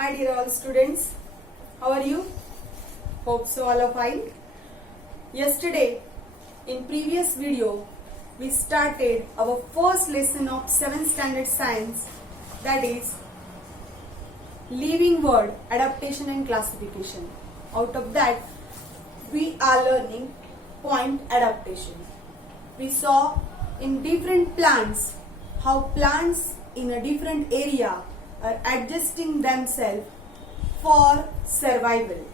Hi dear all students, how are you? Hope so all are fine. Yesterday in previous video we started our first lesson of 7th standard science, that is living word adaptation and classification. Out of that we are learning point adaptation. We saw in different plants how plants in a different area are adjusting themselves for survival.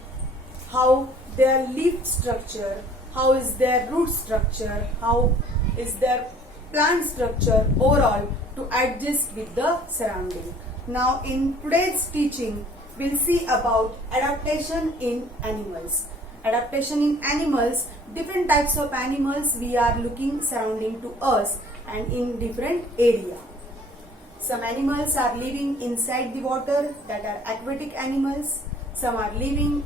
How their leaf structure, how is their root structure, how is their plant structure overall to adjust with the surrounding. Now in today's teaching, we'll see about adaptation in animals. Adaptation in animals, different types of animals we are looking surrounding to us and in different area. Some animals are living inside the water, that are aquatic animals. Some are living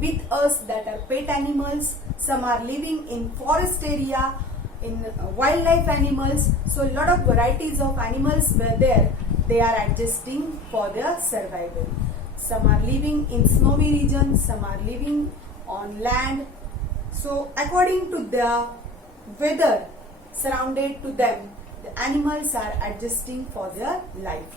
with us, that are pet animals. Some are living in forest area, in wildlife animals. So a lot of varieties of animals were there. They are adjusting for their survival. Some are living in snowy regions, some are living on land. So according to the weather surrounded to them, the animals are adjusting for their life.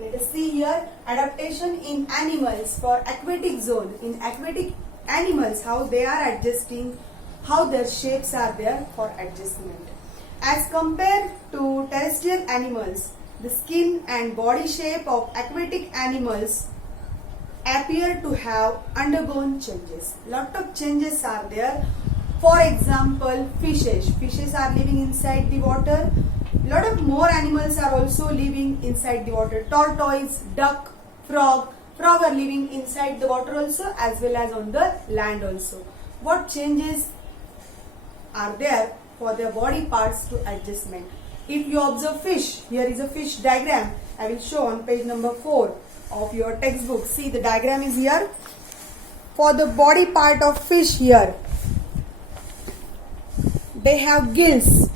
Let us see here adaptation in animals for aquatic zone. In aquatic animals, how they are adjusting, how their shapes are there for adjustment. As compared to terrestrial animals, the skin and body shape of aquatic animals appear to have undergone changes. Lot of changes are there. For example, fishes. Fishes are living inside the water. Lot of more animals are also living inside the water. Tortoise, duck, frog. Frog are living inside the water also as well as on the land also. What changes are there for their body parts to adjustment? If you observe fish, here is a fish diagram. I will show on page number 4 of your textbook. See, the diagram is here. For the body part of fish here, they have gills.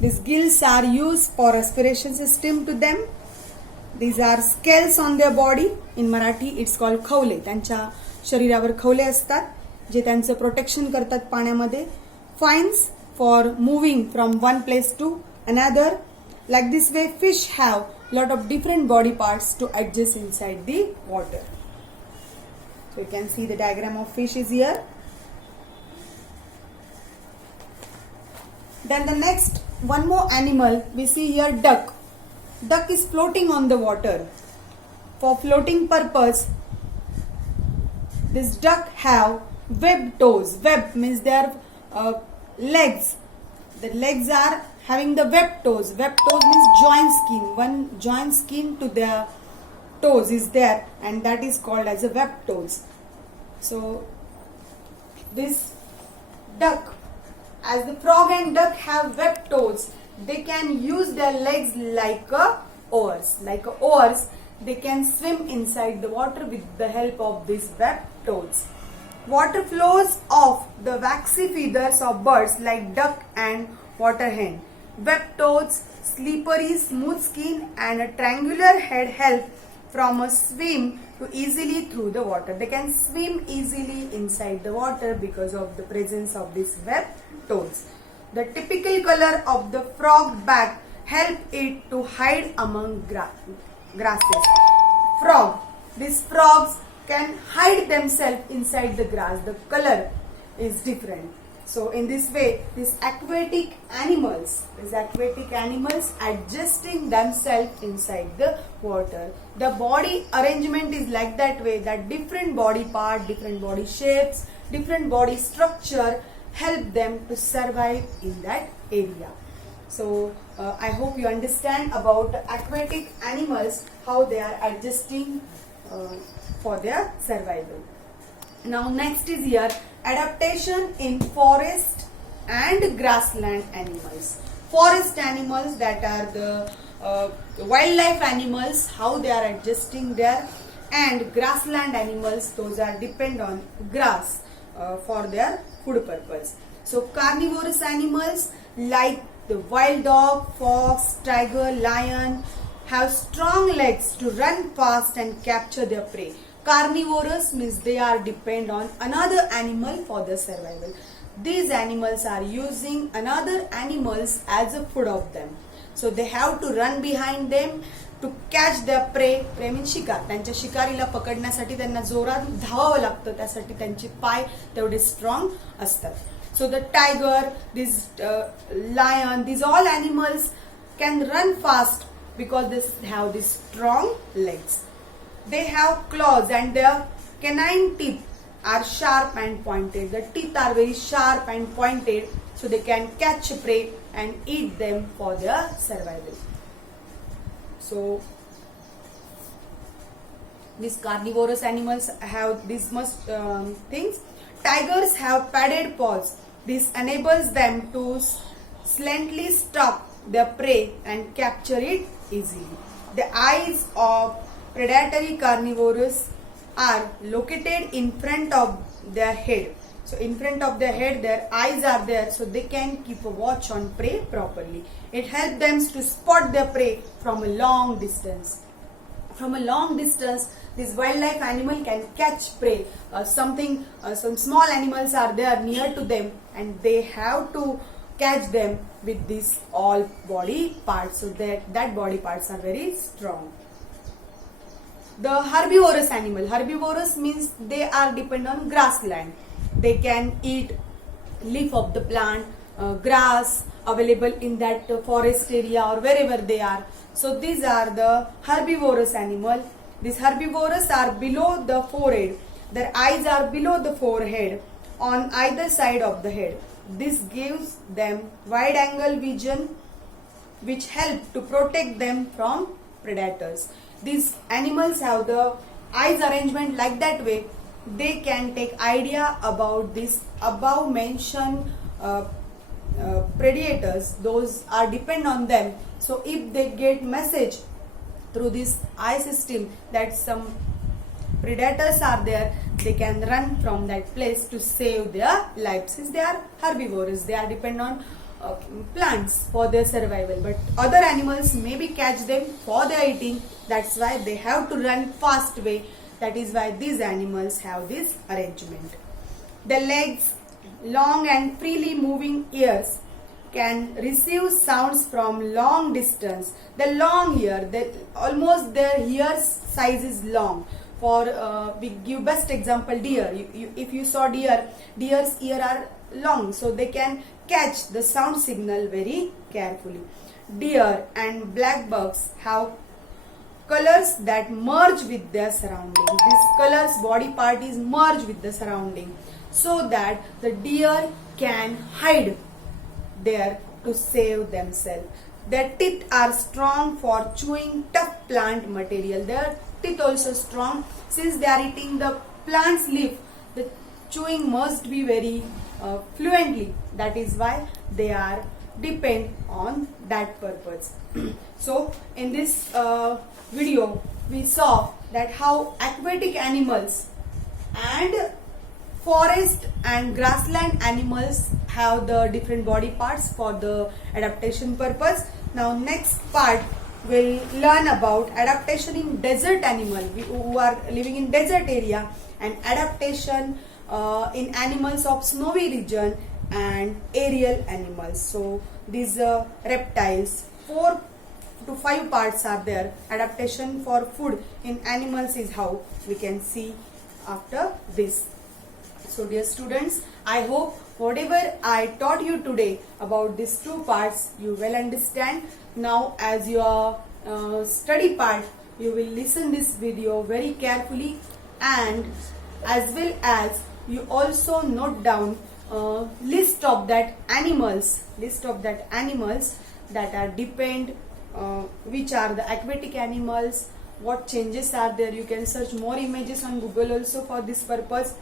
These gills are used for respiration system to them. These are scales on their body. In Marathi it's called खवले. त्यांच्या शरीरावर खवले असतात जे त्यांचं protection करतात पाण्यामध्ये. Fins for moving from one place to another. Like this way fish have lot of different body parts to adjust inside the water. So you can see the diagram of fish is here. Then the next one more animal we see here, duck. Duck is floating on the water. For floating purpose, this duck have webbed toes. Web means their legs. The legs are having the webbed toes. Webbed toes means joint skin. One joint skin to their toes is there, and that is called as a webbed toes. So this duck, as the frog and duck have webbed toes, they can use their legs like oars. Like oars, they can swim inside the water with the help of these webbed toes. Water flows off the waxy feathers of birds like duck and water hen. Webbed toes, slippery smooth skin and a triangular head help from a swim to easily through the water. They can swim easily inside the water because of the presence of these webbed toes. The typical color of the frog back help it to hide among grasses. Frog. These frogs can hide themselves inside the grass. The color is different. So in this way, these aquatic animals adjusting themselves inside the water. The body arrangement is like that way, that different body part, different body shapes, different body structure help them to survive in that area. So I hope you understand about aquatic animals, how they are adjusting for their survival. Now next is here adaptation in forest and grassland animals. Forest animals, that are the wildlife animals, how they are adjusting there, and grassland animals, those are depend on grass for their food purpose. So carnivorous animals like the wild dog, fox, tiger, lion have strong legs to run fast and capture their prey. Carnivorous means they are depend on another animal for their survival. These animals are using another animals as a food of them. So they have to run behind them to catch their prey. Prey means शिकार. त्यांच्या शिकारीला पकडण्यासाठी त्यांना जोरात धावावं लागतं. त्यासाठी त्यांचे पाय तेवढे strong असतात. So the tiger, this lion, these all animals can run fast because they have these strong legs. They have claws and their canine teeth are sharp and pointed. The teeth are very sharp and pointed, so they can catch prey and eat them for their survival. So these carnivorous animals have these much things. Tigers have padded paws. This enables them to slightly stalk their prey and capture it easily. The eyes of predatory carnivores are located in front of their head. So in front of their head, their eyes are there, so they can keep a watch on prey properly. It helps them to spot their prey from a long distance. From a long distance, this wildlife animal can catch prey. Some small animals are there near to them, and they have to catch them with these all body parts, so that body parts are very strong. The herbivorous animal. Herbivorous means they are dependent on grassland. They can eat leaf of the plant, grass available in that forest area or wherever they are. So these are the herbivorous animal. These herbivorous are below the forehead. Their eyes are below the forehead on either side of the head. This gives them wide angle vision, which help to protect them from predators. These animals have the eyes arrangement like that way. They can take idea about this above mentioned predators. Those are depend on them. So if they get message through this eye system that some predators are there, they can run from that place to save their lives. Since they are herbivorous, they are depend on plants for their survival, but other animals maybe catch them for their eating. That's why they have to run fast way. That is why these animals have this arrangement. The legs, long and freely moving ears, can receive sounds from long distance. The long ear, almost their ear size is long. For we give best example, deer. If you saw deer's ear are long, so they can catch the sound signal very carefully. Deer and blackbucks have colors that merge with their surrounding. This colors body part is merged with the surrounding, so that the deer can hide there to save themselves. Their teeth are strong for chewing tough plant material. Their teeth also strong since they are eating the plant's leaf. The chewing must be very fluently. That is why they are depend on that purpose. So in this video we saw that how aquatic animals and forest and grassland animals have the different body parts for the adaptation purpose. Now next part we'll learn about adaptation in desert animal who are living in desert area, and adaptation in animals of snowy region and aerial animals. So these reptiles, 4 to 5 parts are there. Adaptation for food in animals is how we can see after this. So dear students, I hope whatever I taught you today about these 2 parts you will understand. Now as your study part, you will listen this video very carefully, and as well as you also note down list of that animals that are depend, which are the aquatic animals, what changes are there. You can search more images on Google also for this purpose.